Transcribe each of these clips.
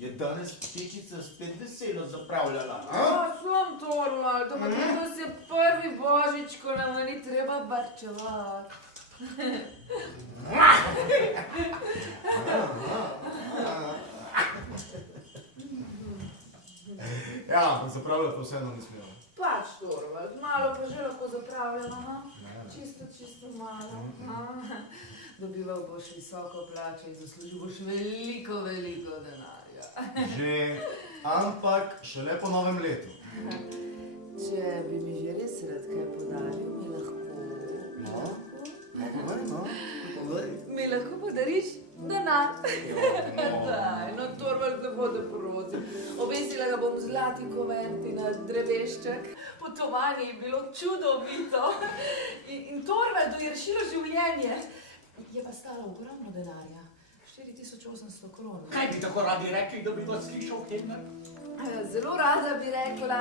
je danes ptičica spet veselo zapravljala. Slom Torvald, to je prvi božič, ko nam ni treba varčevati. Ja, zapravljati pa vseeno ni smelo. Pač, Torvald, malo pa že lahko zapravljamo, no? Čisto malo. Dobival boš visoko plačo in zaslužil boš veliko denarja. Že, ampak šele po novem letu. Če bi mi že res rad kaj podaril, mi lahko podariš denar. Daj, no Torvald ne bode prosim. Obesila ga bom zlati koverti na drevešček. Potovanje je bilo čudovito. In Torvaldu je rešilo življenje. Je pa stalo ogromno denarja. 4800 kron. Kaj bi tako radi rekli, da bi vas slišal, Helmer? Zelo rada bi rekla...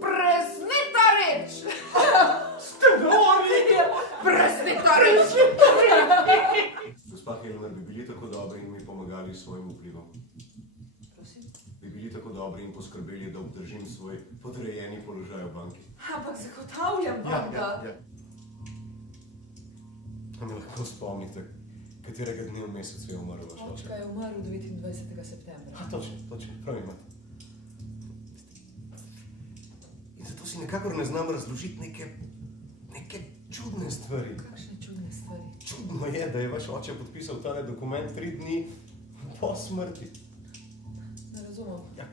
Presneta reč! Ste nori! Presneta reč! Gospa Helmer, bi bili tako dobri in mi pomagali s svojim vplivom? Prosim? Bi bili tako dobri in poskrbeli, da obdržim svoj podrejeni položaj v banki? Ampak zagotavljam vam ga. A me lahko spomnite, katerega dne v mesecu je umrl vaš oče? Očka je umrl 29. septembra. Točno, prav imate. In zato si nekakor ne znam razložiti neke čudne stvari. Kakšne čudne stvari? Čudno je, da je vaš oče podpisal tale dokument 3 dni po smrti. Ne razumem. Ja,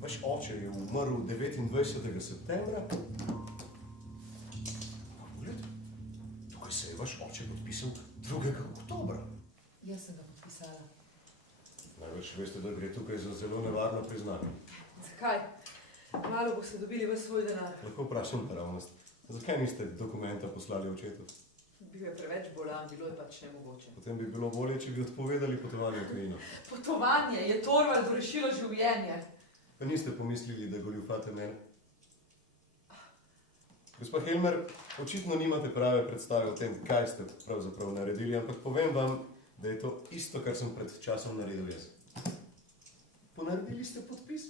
vaš oče je umrl 29. septembra. Tukaj se je vaš oče podpisal 2. oktobra. Jaz sem ga podpisala. Največ veste, da gre tukaj za zelo nevarno priznanje. Zakaj? Malo boste dobili v svoj denar. Lahko vprašam naravnost. Zakaj niste dokumenta poslali očetu? Bil je preveč bolan, bilo je pač nemogoče. Potem bi bilo bolje, če bi odpovedali potovanje v tujino. Potovanje je Torvaldu rešilo življenje. Pa niste pomislili, da goljufate mene? Gospa Helmer, očitno nimate prave predstave o tem, kaj ste pravzaprav naredili, ampak povem vam, da je to isto, kar sem pred časom naredil jaz. Ponaredili ste podpis?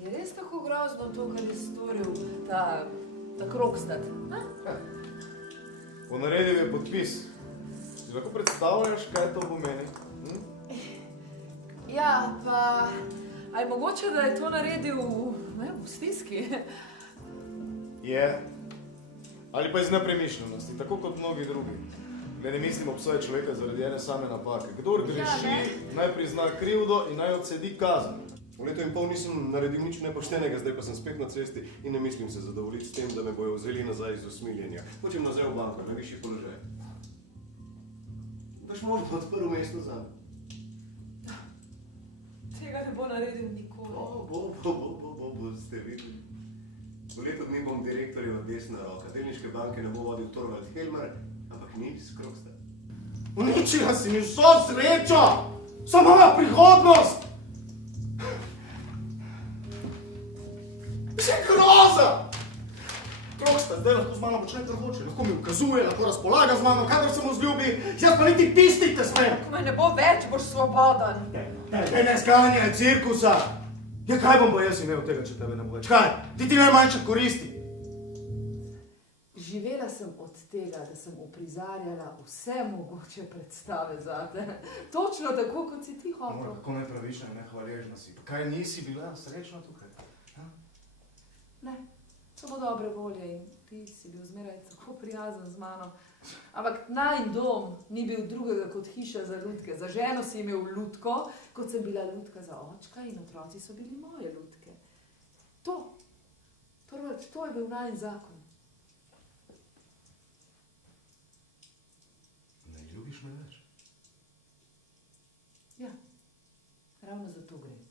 Je res tako grozno to, kar je storil ta Krogstad? Ponaredil je podpis. Si lahko predstavljaš, kaj to pomeni? Ja, pa... A je mogoče, da je to naredil v stiski? Je. Ali pa iz nepremišljenosti, tako kot mnogi drugi. Ne mislim obsojati človeka zaradi ene same napake. Kdor greši, naj prizna krivdo in naj odsedi kazen. V letu in pol nisem naredil nič nepoštenega, zdaj pa sem spet na cesti in ne mislim se zadovoljiti s tem, da me bojo vzeli nazaj iz usmiljenja. Hočem nazaj v banko, na višji položaj. Boš možno odprl mesto za. Tega ne bo naredil nikoli. Boste videli. V letu dni bom direktorjeva desna roka. Delniške banke ne bo vodil Torvald Helmer, ampak Nils Krogstad. Uničila si mi vso srečo! Vsa moja prihodnost! Vse groza! Krogstad zdaj lahko z mano počne, kar hoče. Lahko mi ukazuje, lahko razpolaga z mano, kadar se mu zljubi. Jaz pa niti pistiti smem! Ko me ne bo več, boš svoboden. Ne sklanjaj cirkusa! Ja, kaj bom pa jaz imel tega, če tebe ne bo več? Kaj? Ti najmanjše koristi? Živela sem od tega, da sem uprizarjala vse mogoče predstave zate. Točno tako, kot si ti hotel. Kako nepravična in nehvaležna si. Pa kaj nisi bila srečna tukaj? Ne, samo dobre volje in ti si bil zmeraj tako prijazen z mano. Ampak najin dom ni bil drugega kot hiša za lutke. Za ženo si imel lutko, kot sem bila lutka za očka in otroci so bili moje lutke. To je bil najin zakon. Ne ljubiš me več? Ja, ravno za to gre.